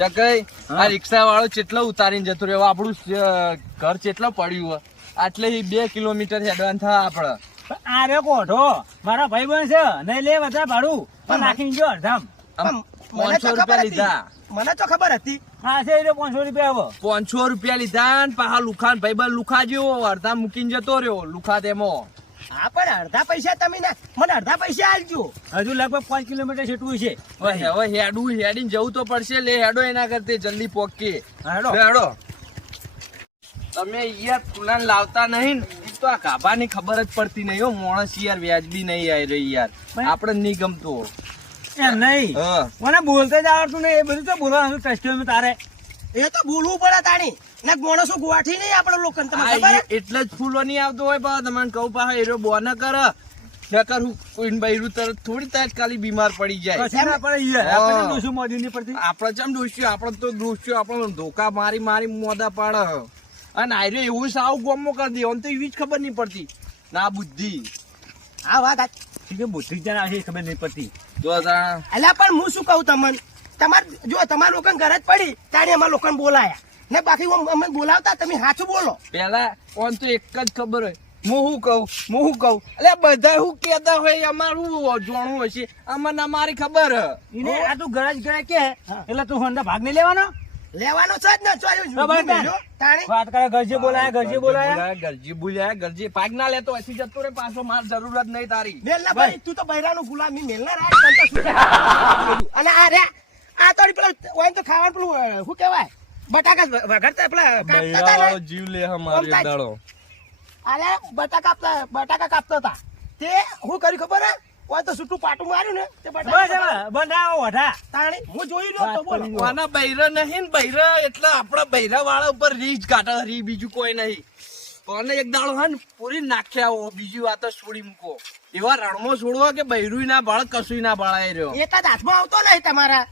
ચકઈ આ રિક્ષા વાળો ચેટલો ઉતારીને જતો રહ્યો? આપણું ઘર ચેટલો પડ્યું આટલે બે કિલોમીટર હેડવાન થાય આપડે આરે કોઠો? મારા ભાઈ બન છે. નહીં લે વધારે ભાડું. પણ નાખીને જો અડધામ. પાંચસો રૂપિયા લીધા. મને તો ખબર હતી. હા છે એટલે પાંચસો રૂપિયા આવો પાંચસો રૂપિયા લીધા ને પાછા લુખા ભાઈ બન લુખા જેવો અડધા મૂકીને જતો રહ્યો લુખા તેમાં હા પણ અડધા પૈસા તમે ના મને અડધા પૈસા આલજો હજુ લગભગ પાંચ કિલોમીટર છેટવું છે. હવે હવે હેડું હેડીને જવું તો પડશે. લે હેડો એના કરતે જલ્દી પોકે. હેડો. હેડો. તમે યાર તુલાન લાવતા નહીં તો આ કાભાની ખબર જ પડતી નહીં હો. માણસ યાર વ્યાજબી નહીં આવી રહી યાર. પણ- આપણે નહીં ગમતો. એમ નહીં? મને બોલતા જ આવડતું નહીં. એ બધું તો બોલવાનું કસ્ટમર તારે. એ તો બોલવું પડે તાણી. ને માણસો ગોઠી નહીં આપડે લોકો આ એટલે જ ફૂલો નહીં આવતો હોય બા. તમને કહું પા એરો બોન કર. નકર હું કોઈ બૈરું તરત થોડી તાત્કાલિક બીમાર પડી જાય. કશું ના પડે યાર હા. આપણને ડોશું મોદી નહીં પડતી. આપણે ચમ દોસ્યો આપણે તો દોસ્યો આપણે ધોકા મારી મારી મોદા પાડે. અને આર્યો એવું સાવ ગોમો કરી દે. તો એવી જ ખબર નહીં પડતી. ના બુદ્ધિ. હા વાત બુદ્ધિ જ ના છે ખબર નહીં પડતી? જો પણ હું શું કહું તમને? તમાર જો તમારા લોકો ઘરે જ પડી તાણી અમારા લોકોને બોલાયા. ને બાકી અમે બોલાવતા તમે સાચું બોલો. પેલા ઓન તો એક જ ખબર હોય. હું શું કહું? હું શું કહું? એટલે બધા શું કેતા હોય અમારું જોણું હશે? અમને અમારી ખબર. એને આ તું ગરજ ઘરે કે એટલે તું હોન્ડા ભાગ નહીં લેવાનો? લેવાનો છે જ ને વાત કરે ગરજે બોલાયા ગરજે બોલાયા. ગરજી બોલાયા ગરજી પાક ના લેતો હજી જતો રે પાછો માર જરૂરત નહીં તારી. મેલ ભાઈ. તું તો બૈરાનું ગુલામી મેલ ના રાખ? અને આ રે આ તો પેલા ઓય તો ખાવાનું પેલું શું કહેવાય? બટાકા વઘારતા પેલા કાપતા હતા જીવ લે અમારે દાડો. અરે બટાકા કાપતા બટાકા કાપતા હતા. તે હું કરી ખબર હે? ઓય તો સુટું પાટું માર્યું ને તે બટાકા બંધાવો વઢા. તાણી હું જોઈ લો તો બોલ. આના બૈરા નહીં ને બૈરા એટલે આપણા બૈરા વાળા ઉપર રીચ કાઢે રી બીજું કોઈ નહીં. અને એક દાડો હા ને પૂરી નાખ્યા હો બીજી વાત છોડી મૂકો. એવા રણમો છોડવા કે બૈરું ના બાળ કશું ના ભાળાય રહ્યો. એ તો હાથમાં આવતો નહીં તમારા.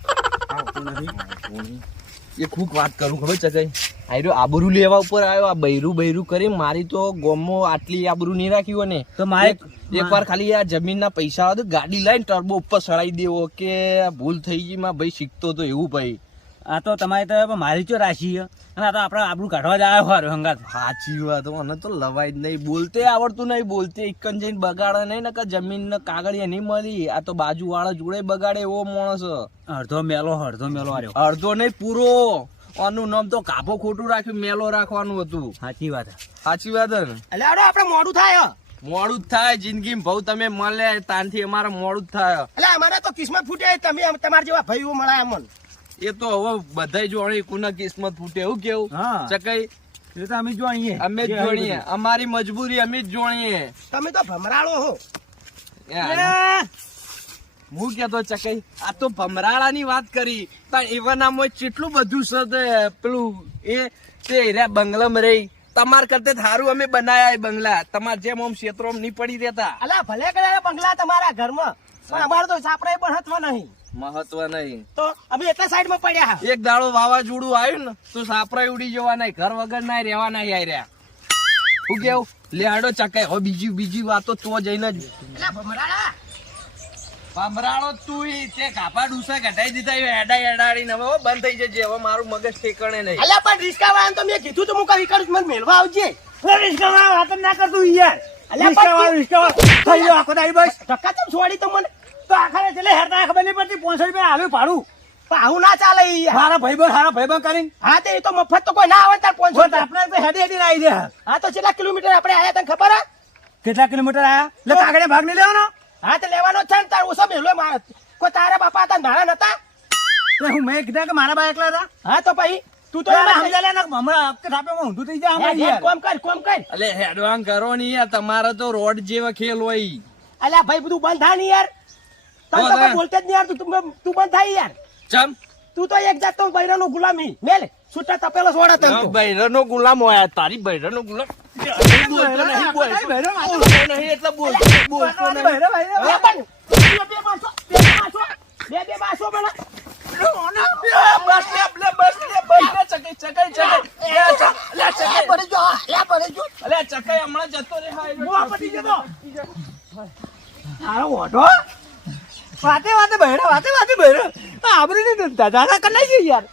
એ ખૂબ વાત કરું ખબર છે કઈ? આયરો આબરૂ લેવા ઉપર આવ્યો આ બૈરું બૈરું કરી મારી તો ગોમો આટલી આબરૂ નહીં રાખ્યું ને. તો મારે એક વાર ખાલી આ જમીનના પૈસા આવે તો ગાડી લઈને ટર્બો ઉપર ચડાઈ દેવો કે ભૂલ થઈ ગઈ માં ભાઈ શીખતો તો એવું ભાઈ. આ તો તમારે તો મારી ચો રાશી અને આ તો આપણે આબરું કાઢવા જ આવ્યો હારો હંગાત. સાચી વાત મને તો લવાય જ નહીં. બોલતે આવડતું નહીં બોલતે એકન જઈને બગાડે નહીં ને કે જમીન ને કાગળિયા નહીં મળી. આ તો બાજુ વાળા જોડે બગાડે એવો માણસ. અડધો મેલો અડધો મેલો આવ્યો અડધો નહીં પૂરો. આનું નામ તો કાપો ખોટું રાખ્યું મેલો રાખવાનું હતું. સાચી વાત. સાચી વાત હે એટલે અરે આપણે મોડું થાય. મોડું જ થાય જિંદગી ભાવ તમે મળે તાનથી અમારે મોડું જ થાય. એટલે અમારે તો કિસ્મત ફૂટે તમે તમારા જેવા ભાઈઓ મળ્યા અમને. એ તો હવે બધાય જોણી કુના કિસ્મત ફૂટે એવું કેવું? ચકાઈ. એ તો અમે જોણીએ. અમે જ જોણીએ. અમારી મજબૂરી અમે જ જોણીએ. તમે તો ભમરાળો હો. હું કેતો ચકાઈ આ તો ભમરાળાની વાત કરી પણ એવાનામાં કેટલું બધું છે પેલું એ તે એર્યા બંગલામાં રહી. તમાર કરતે થારું અમે બનાયા એ બંગલા. તમાર જેમ ઓમ ક્ષેત્રો નહીં પડી રહેતા. અલા ભલે કદાચ બંગલા તમારા ઘરમાં પણ અમારે તો સાપડે પણ હથવા નહીં. મહત્વ નહીં. તો અમે એટલા સાઈડમાં પડ્યા એક દાડો વાવાઝોડું આવ્યું ને તો સાપરા ઉડી જવા નહીં ઘર વગર ના રહેવા નહીં આવી રહ્યા. હું કેવું? લેહાડો ચકાય. હવે બીજી બીજી વાતો તો જઈને જ. ભમરાળો. તું તે કાપા ડૂસા કઢાઈ દીધા એ એડા એડાડીને હવે બંધ થઈ જજે. હવે મારું મગજ ઠેકણે નહીં. અલ્યા પણ રિસ્કા વાળા તો મેં કીધું તો હું કઈ કરું મને મેળવા આવજે. રિસ્કામાં વાત ના કરતું યાર. અલ્યા રિસ્કાવાળો, રિસ્કા રિસ્કાવાળો. થઈ ગયો આખો દાઈ બસ. ધક્કા તો છોડી તો મને? તો આખરે એટલે હેરતા ખબર નહીં પડતી પાંચસો રૂપિયા આવ્યું ભાડું પણ આવું ના ચાલે. મારા ભાઈબંધ સારા ભાઈબંધ કરીને. હા તે તો મફત તો કોઈ ના આવે તાર પાંચસો આપણે તો હેડી હેડી આવી જાય હા તો કેટલા કિલોમીટર આપણે આયા તને ખબર હે? કેટલા કિલોમીટર આયા? એટલે કાગડે ભાગ નહીં લેવાનો? હા તો લેવાનો જ છે ને તાર. ઓછો મેલો મારે? કોઈ તારા બાપા હતા ને મારા નતા? હું મેં કીધા કે મારા બા એકલા હતા. હા તો પછી? તું તો તો એમાં સમજા લે ને. હમણાં હપ્તે થાપે હું ઊંધું થઈ જા કોમ કર કોમ કર. એટલે હેડવાન કરો ને યાર. તમારે તો રોડ જેવા ખેલ હોય અલ્યા ભાઈ બધું બંધ થાય ને યાર. તને. બોલતે જ નહીં યાર તું તું બંધ થાય યાર ચમ તું તો એક જાતનો બૈરાનો ગુલામી મેલ છૂટા તપેલો સોડા તને બૈરનો ગુલામ હોય તારી બૈરનો ગુલામ ચકાઈ, હમણાં જતો રે હા, મોં પડી જતો તારો ઓઢો વાતે વાતે બહેરા વાતે વાતે બહેરા. આબરી ને દાદા કનાઈ છે યાર.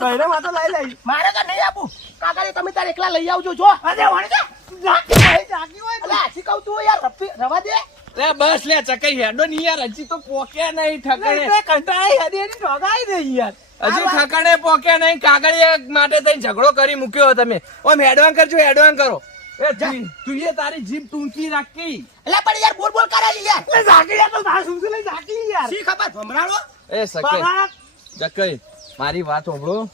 બહેરા વાતો લઈ લઈ. મારે તો નહીં આપું. કાકા તમે તારે એકલા લઈ આવજો જો. અરે વળી જાગી હોય એટલે આછી કહું તું યાર. રફી- રવા દે. લે બસ લે ચકઈ હેડો ની યાર. હજી તો પોકે નહીં ઠકણે કંટાળી હતી એની ઠગાઈ દે યાર. હજી ઠકાણે પોકે નહીં. કાગળિયા માટે તઈ ઝઘડો કરી મૂક્યો તમે ઓમ હેડવાન કરજો હેડવાન કરો. એ તું એ તારી જીભ ટૂંકી રાખી. એટલે પણ યાર બોલ બોલ કરાવી યાર. લે ઝાકી યાર તો તાર સુમસી લઈ ઝાકી યાર. શી ખબર? ભમરાળો? એ સકે જકઈ મારી વાત સાંભળો.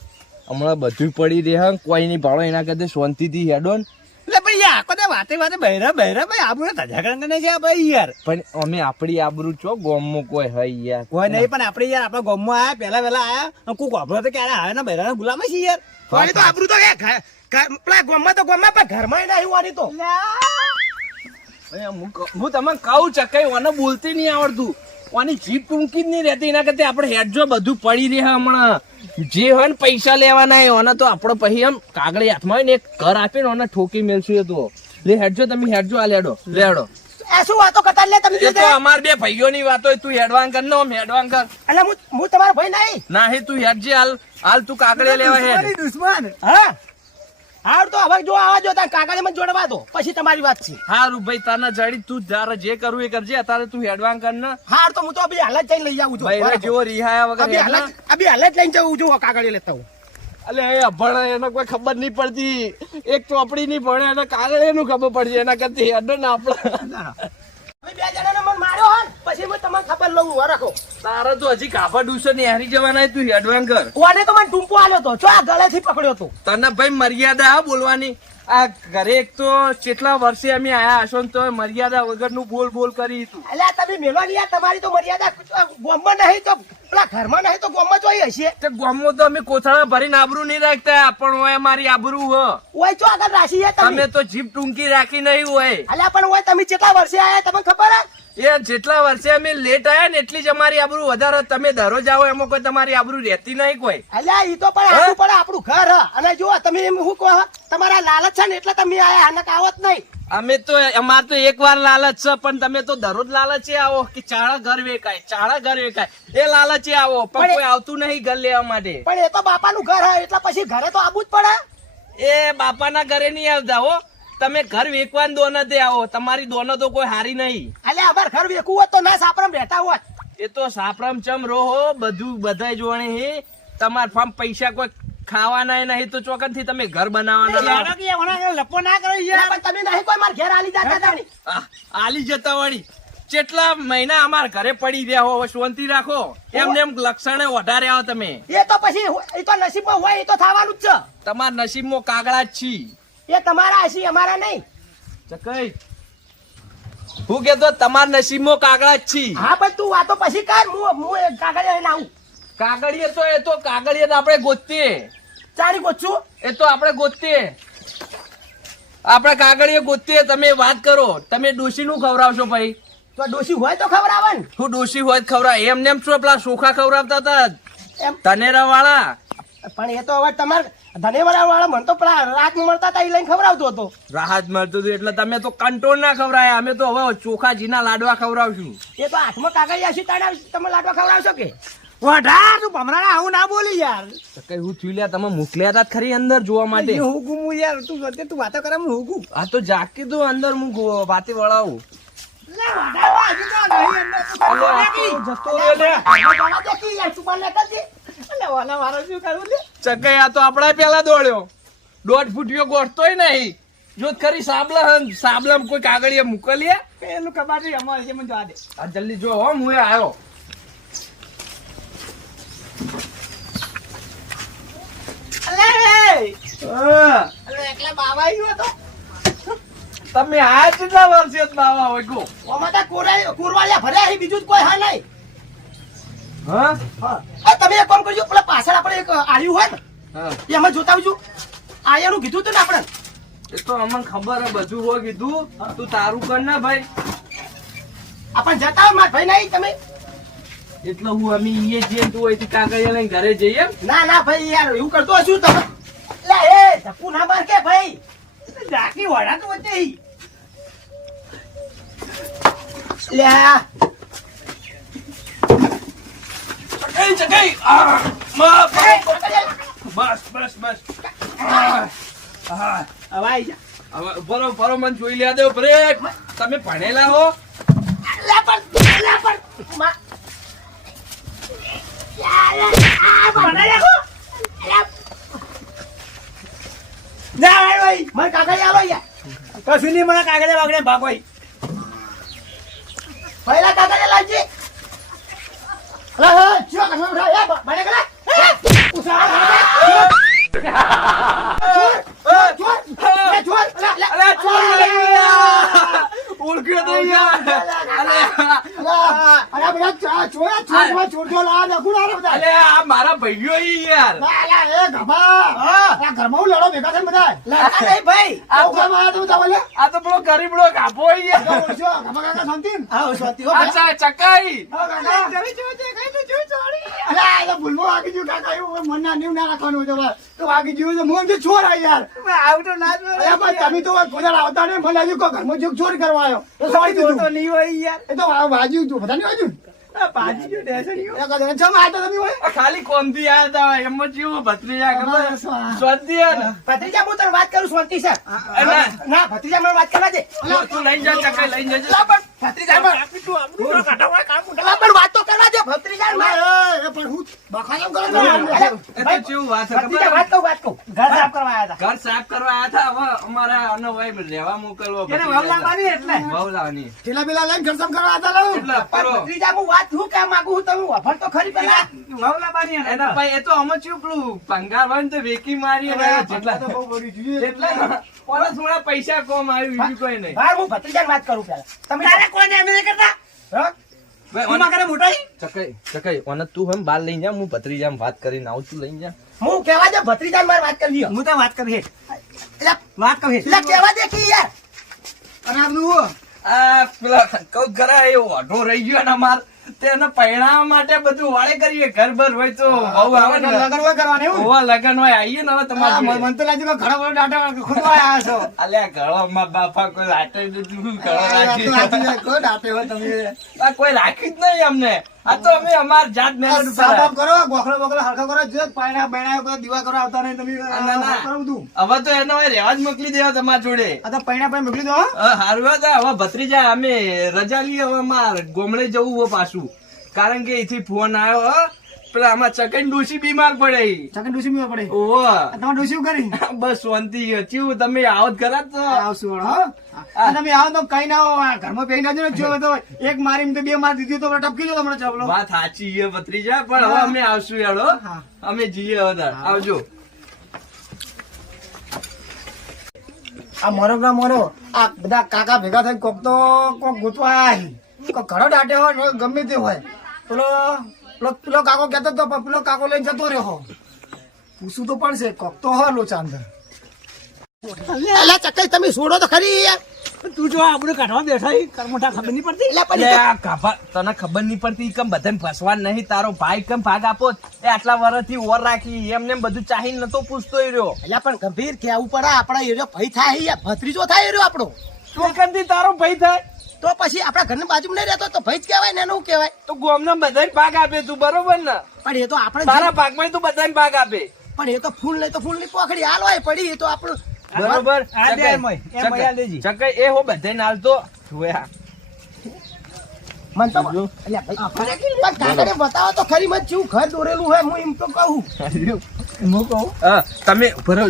હમણાં બધું પડી રહે હં, કોઈ નહીં ભાડો એના કરતા શાંતિથી હેડો હેડોન એટલે ભાઈ યાર આખો દે વાતે વાતે બૈરા બૈરા ભાઈ આબુ ને તજા કરંગ છે આ ભાઈ યાર. પણ અમે આપણી આબરૂ છો ગોમમાં કોઈ હઈ યાર. કોઈ નહીં પણ આપણે યાર આપણા ગામમાં આયા પહેલા પહેલા આયા કોક વાપરો તો ક્યારે આવે ને બૈરા ગુલામ છે યાર. તો આબરૂ તો કે પેલા ગામમાં તો ગામમાં પણ ઘરમાં નહીં વાણી તો. હું તમને કહું ચકઈ ઓને બોલતી નહીં આવડતું. ઓની જીભ ટૂંકી જ નહીં રહેતી એના કરતા આપણે હેડજો બધું પડી રહે હમણાં. જે હોય ને પૈસા લેવાના હોય ઓને તો આપણે પછી એમ કાગળી હાથમાં હોય ને એક ઘર આપીને ઓને ઠોકી મેલશું એ તો. લે હેડજો તમે હેડજો આ લેડો લેડો. શું વાતો કરતા લે તમે તો અમાર બે ભાઈઓની વાત હોય તું હેડવાન કર નો હેડવાન કર. એટલે હું હું તમારો ભાઈ નહીં. ના હે તું હેડજે હાલ હાલ તું કાગળે લેવા હે દુશ્મન. હા. હાર તો હવે જો આવા જો તાર કાકાને મને જોડવા દો. પછી તમારી વાત છે. હારું ભાઈ તાના જડી તું તારે જે કરવું એ કરજે અત્યારે તું હેડવાન કર ને. હાર તો હું તો અભી હાલ જ જઈને લઈ આવું છું. ભાઈ જેવો રિહાયા વગર અભી હેડ હાલ અભી હાલ જ લઈને જવું છું કાગળ લેતા હું. અલે એ અભણ એને કોઈ ખબર નહીં પડતી. એક ચોપડી નહીં ભણે એને કાગળ એનું ખબર પડશે. એના કરતી હેડો ને આપણે. બે ને, પછી હું તમને ખબર લઉં હો રાખો. તારે તો હજી કાફા ડૂસો ને હારી જવાના તું હેડવાન કર. તો મને ટૂંપો આલ્યો તો. જો આ ગળેથી પકડ્યો તો. તને ભાઈ મર્યાદા હા બોલવાની? આ ઘરે એક તો કેટલા વર્ષે અમે આયા હશો ને તો મર્યાદા વગરનું બોલ બોલ કરી હતું એટલે તમે મેલો ની તમારી તો મર્યાદા ગોમમાં નહીં તો પેલા ઘરમાં નહીં તો ગોમમાં જોઈ હશે. તે ગામમાં તો અમે કોથળા ભરીને આબરૂ નહીં રાખતા પણ હોય મારી આબરૂ હ. ઓય ચો આગળ તમે. તમે તો જીભ ટૂંકી રાખી નહીં હોય. એટલે પણ હોય તમે કેટલા વર્ષે આયા તમને ખબર હે? એ જેટલા વર્ષે અમે લેટ આયા ને એટલી જ અમારી આબરૂ વધારે. તમે દરરોજ આવો એમાં કોઈ તમારી આબરૂ રહેતી નહીં કોઈ. અલ્યા ઈ તો પણ આપણું પણ આપણું ઘર અને જો તમે એમ શું કહો તમારા લાલચ છે ને એટલે તમે આયા આનક આવત નહીં. અમે તો અમાર તો એક વાર લાલચ છે પણ તમે તો દરરોજ લાલચે આવો કે ચાળા ઘર વેકાય ચાળા ઘર વેકાય એ લાલચે આવો પણ પણ કોઈ આવતું નહીં ઘર લેવા માટે. પણ એ તો બાપાનું ઘર હે. એટલે પછી ઘરે તો આવવું જ પડે. એ બાપાના ઘરે નહીં આવતા હો. તમે ઘર વેકવાન દો નથી આવો. તમારી દોનો તો કોઈ હારી નહીં. અલ્યા અમાર ઘર વેકવું હોત તો ના સાપરમ બેઠા હોત. એ તો સાપરામ ચમ રોહો બધું બધાય જોણે હે. તમાર ફામ પૈસા કોઈ ખાવાના નહીં તો ચોકનથી તમે ઘર બનાવવાના યાર કે લપો ના કરો યાર. પણ તમે નહીં કોઈ માર ઘેર આલી જતા તાણી. આલી જતા વાળી. કેટલા મહિના અમાર ઘરે પડી રહ્યા હો શોંતી રાખો. એમને એમ લક્ષણે વધારે આવો તમે. એ તો પછી એ તો નસીબમાં હોય એ તો થવાનું જ છે. તમાર નસીબમાં કાગળા જ છી છે. એ તમારા હસી અમારા નહીં. ચકઈ. હું કેતો તમારા નસીબમાં કાગળા જ છી. હા પણ તું વાતો પછી કર. હું હું એક કાગળ લઈને આવું. કાગળીએ તો એ તો કાગળીએ તો આપણે ગોતીએ. ચારી ગોતશું? એ તો આપણે ગોતીએ. આપણે કાગળીએ ગોતીએ તમે વાત કરો. તમે ડોશી નું ખવડાવશો ભાઈ. તો ડોશી હોય તો ખવડાવન. હું ડોશી હોય ખવડાવ. એમને એમ શું પેલા સોખા ખવડાવતા હતા? એમ તનેરા વાળા પણ એ તો હવે તમારે ધનેવાળા વાળા મને તો પેલા રાત મળતા હતા એ લઈને ખવડાવતો હતો. રાહત મળતું હતું એટલે તમે તો કંટ્રોલ ના ખવડાયા. અમે તો હવે ચોખા જીના લાડવા ખવડાવશું. એ તો હાથમાં કાગળિયા છે તાણા તમે લાડવા ખવડાવશો કે? વઢા તું ભમરાડા આવું ના બોલી યાર. કઈ હું થયું લ્યા તમે મોકલ્યા હતા ખરી અંદર જોવા માટે? હું ગુમું યાર તું સત્ય તું વાતો કરે હું ગુમ આ તો જાકી તું અંદર હું વાતે વળાવું. લે જતો લે. યાર તું પણ લેતા જ વાલા મારો શું કરવું લે ચકઈ આ તો આપણા પેલા દોડ્યો. દોઢ ફૂટ્યો ગોઠતોય નહીં. જો ખરી સાબલા હન સાબલામાં કોઈ કાગળિયા મોકલીએ? પેલું કબાટ અમારે છે મને જવા દે. આ જલ્દી જો હો હું આવ્યો એકલા બાબા આવ્યો હતો. તમે આ કેટલા વર્ષે જ બાવા હોય કો ઓમાં તો કોરાઈ- કુરવાળિયા ભર્યા બીજું કોઈ હા નહીં. હા? તમે એક કામ કરજો પેલા પાછળ આપણે એક આવ્યું હોય ને એમાં એ જોતા આવજો. આયાનું કીધું હતું ને આપણે? એ તો અમને ખબર હે બધું હોય કીધું. તું તારું કર ને ભાઈ. આપણે જતા હોય ભાઈ નહીં તમે? એટલે હું અમે ઈએ જે તું હોય કાગળિયા લઈને ઘરે જઈએ ના ના ભાઈ યાર એવું કરતો હશું તમે. લે એ ધપ્પુ ના માર કે ભાઈ. જાકી વડા તો વચ્ચે લ્યા લે ચકઈ ચકઈ બસ બસ બસ. હવે ઊભો રહો, મને જોઈ લ્યા દેવ બ્રેક. તમે ભણેલા હો? લે લે મને કાગળ આલો યાર. કશું નહીં મને કાગળે વાગડે ભાગવાય પહેલા કાગળ હા, ચિયો કાગળ એ, મને મારા ભાઈઓ યાર ઘરમાં હું લડો ભેગા બધા. લડતા નહીં, ભાઈ. આવું કેમ તમે? આ તો પેલો ગરીબડો કાપો ઈ યાર શાંતિ ચકાઈ હા, કાકા. અલા, એ તો ભૂલમાં વાગી ગયું, કાકા. એવું મન ના નીવ ના રાખવાનું હોય તો વાગી ગયું તો મોં જે આ યાર. અલા, પણ તમે તો કોઈ આવતા નહીં. મને લાગ્યું ઘરમાં જો ચોર કરવા આવ્યો. તો સવાઈ દીધું. એ તો વાજ્યું તું. બધા નહીં વાજ્યું ને? એ કદાચ ચમ આયા તા તમે હોય? આ ખાલી કોમથી આયા એમ જ જેવું ભત્રીજા ખબર ભત્રીજા હું તને વાત કરું સ્વંતી સર ના ભત્રીજા મને વાત કરવા દે તું- તું લઈ જા ચકાઈ લઈ જજે ભત્રીજા પણ વાત તો કરવા દે ભત્રીજા પણ હું બખાડો કરો એ તો જેવું વાત છે ખબર? વાત કહું વાત કહું. ઘર સાફ કરવા આવ્યા હતા. ઘર સાફ કરવા આયા હતા? હવે અમારા આનો વાઈફ રહેવા મોકલવો વહુ લાવવાની ઠેલા પેલા લઈને ઘર સાફ કરવા હતા એટલે પણ પેલો- હું વાત શું કામ માંગુ? છું તમે વફર તો ખરી પેલા. એના. ભાઈ એ તો અમે ચેવું પેલું ભંગાર તો વેકી મારી અને જેટલા તો બહુ બળી જોઈએ. એટલા પોણા થોડા પૈસા કોમ આવી બીજું કોઈ નહીં. ભાઈ હું ભત્રીજાની વાત કરું પેલા. તમે તારે કોને એમ નહીં કરતા? હા? ચકાઈ ચકાઈ ઓને તું હમ બાર લઈ જા હું ભત્રીજા વાત કરીને આવું છું લઈ જા. હું કહેવા દે ભત્રીજાની મારે વાત કરી હું તો વાત કરી એટલે વાત કરી એટલે કહેવા દે કે યાર? અને આપનું આ પેલા કઉ ખરા એ ઓઢો રહી ગયો અને અમાર તેને પૈણા માટે બધું વાળે કરીએ ઘર ભર હોય તો બહુ આવે ને. લગન હોય કરવાનું એવું? ઓવા લગન હોય આવીએ ને હવે તમારે મને તો લાગ્યું કે ઘણા બધા ડાટા ખોટવા આવ્યા છો. અલ્યા ઘણો માં બાપા કોઈ રાતે દીધું ઘણો રાખી. કોઈ ડાટે હોય તમે. કોઈ રાખ્યું જ નહીં અમને. આ તો અમે અમાર જાત મહેનત સાફ કરો ગોખલો બોખલો હરખો કરો જો પાયણા કોઈ દીવા કરો આવતા નહીં તમે ના, ના. કરો બધું. હવે તો એનો હવે મોકલી દેવા તમાર જોડે. આ તો પૈણા મોકલી દો હારું વાત હવે ભત્રીજા અમે રજા લઈએ હવે અમાર ગોમડે જવું હો પાછું. કારણ કે એથી ફોન આવ્યો. પેલા આમાં ચકન ડોસી બીમાર પડે ચકન ડૂસી બીમાર પડે? ઓહો. તમારે ડૂસી શું કરી? બસ શાંતિ ચેવું તમે આવત ખરા તો. આવશું આ તમે આવો તો કઈ ના આવો. આ ઘરમાં નાખજો ને જો તો એક મારી તો બે માર દીધી તો ટપકી જો તમને ચપલો વાત સાચી છે ભત્રીજા પણ હવે અમે આવશું યાડો અમે જઈએ વધારે આવજો. આ મોરો ના મોરો. આ બધા કાકા ભેગા થઈને કોક તો કોક ગોતવા. કોક ઘણો દાટે હોય ગમે તે હોય. પેલો પેલો પેલો કાકો કહેતો તો પણ પેલો કાકો લઈને જતો રહ્યો. પૂછું તો પણ છે કોક તો હોય લો ચાંદ ચકઈ તમે છોડો તો ખરી યાર. તું જો આપણે કાઢવા બેઠા ઈ કરમોટા ખબર નહીં પડતી? એટલે પણ તને ખબર નહીં પડતી કેમ બધાને ફસવા નહીં તારો ભાઈ કેમ ભાગ આપો? એ આટલા વર્ષથી ઓર રાખી એમને એમ બધું ચાહી નતો પૂછતો રહ્યો. એટલે પણ ગંભીર કેવું પડે આપણા એરિયો ભય થાય યાર. ભત્રીજો થાય રહ્યો આપણો. ચોકનથી તારો ભય થાય? તો પછી આપણા ઘરની બાજુમાં નહીં રહેતો તો ભાઈ જ કહેવાય ને એનું કહેવાય? તો ગોમના બધાને ભાગ આપે તું બરોબર ને? પણ એ તો આપણે તારા ભાગમાં તું બધાને ભાગ આપે. પણ એ તો ફૂલ નહીં તો ફૂલની પોખડી હાલવાય પડી એ તો આપણું બરોબર? ચકાઈ, એ હો બધાને હાલતો જોયા મન તો જો. અલ્યા ભાઈ, પણ કાકાને બતાવો તો ખરી મત જેવું ઘર દોરેલું હોય હું એમ તો કહું. કહું? તમે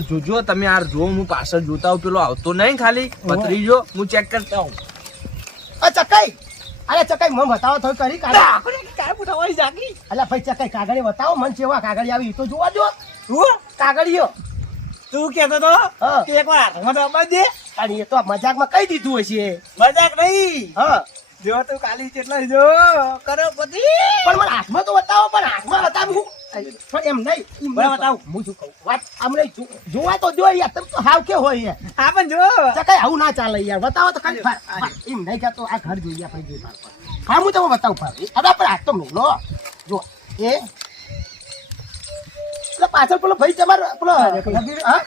જોજો તમે આ જો હું પાછળ જોતા પેલો આવતો નહીં ખાલી. પથરીજો હું ચેક કરતા હું ચકાઈ. અરે ચકાઈ મમ બતાવો થોડી કરી કાગળ કાય પુઠાવાળી જાગી. અલા ભાઈ ચકાઈ કાગળી બતાવો. મને કેવા કાગળી આવી? તો જોવા દો તું કાગળીઓ તું કેતો તો હા. કે એકવાર હાથમાં આપવા દે. અને એ તો મજાકમાં કહી દીધું હશે. મજાક નહીં. હા. જો તું કાલી કેટલા જો કરો પતિ. પણ મને હાથમાં તો બતાવો પણ હાથમાં બતાવું. એમ નહીં બતાવું હું શું કહું? વાત. આમને જો- જોવા તો જો યાર તમે તો હાવ કે હોય યાર. હા પણ જો. ચકાઈ આવું ના ચાલે યાર બતાવો તો ફાર. એમ નહીં કહેતો આ ઘર જોઈએ આપણે જોઈએ. હા હું તમને બતાવું ફાર હવે પણ હાથ તો મેલો. જો એ પેલા પાછળ પેલો ભાઈ તમારો પેલો હા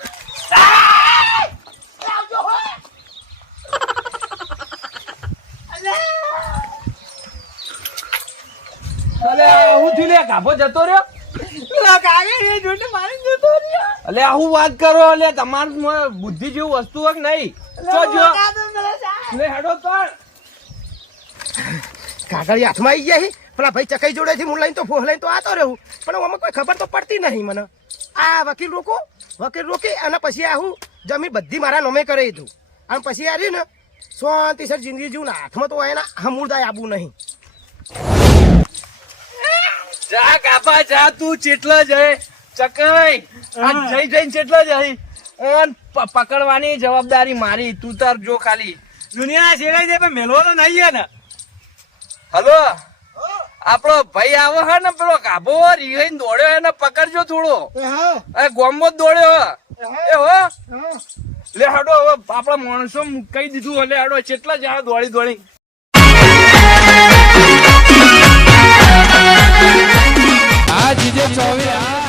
આ! અલે. હું થી લે ગાભો જતો રહ્યો. અલે આવું વાત કરો? અલે તમાર બુદ્ધિ જેવું વસ્તુ હોય નહીં? તો જો લે હેડો તો કાગળી હાથમાં આવી ગયા પેલા ભાઈ ચકઈ જોડેથી હું લઈને તો ફોહ લઈને તો આતો રહું. પણ આમાં કોઈ ખબર તો પડતી નહીં મને. આ વકીલ રોકો વકીલ રોકી અને પછી આ હું જમીન બધી મારા નોમે કરી દીધું અને પછી આ રહ્યું ને શાંતિસર જિંદગી જીવું ને હાથમાં તો એના હમુરદાય આવું નહીં. જા કાપા જા તું ચેટલો જઈ ચકાઈ. આ જઈ જઈને ચેટલો જાય ઓન પકડવાની જવાબદારી મારી. તું તાર જો ખાલી. દુનિયા છેડાઈ જાય પણ મેલવો તો નહીં હે ને. હલો? આપણો ભાઈ આવો હે ને પેલો કાબો રિહાઈને દોડ્યો એને પકડજો થોડો. એ ગોમો જ દોડ્યો હે. એ હો. લે હાડો હવે આપણા માણસો કહી દીધું એટલે હાડો ચેટલા જા દોડી દોડી. 啊姐姐走一眼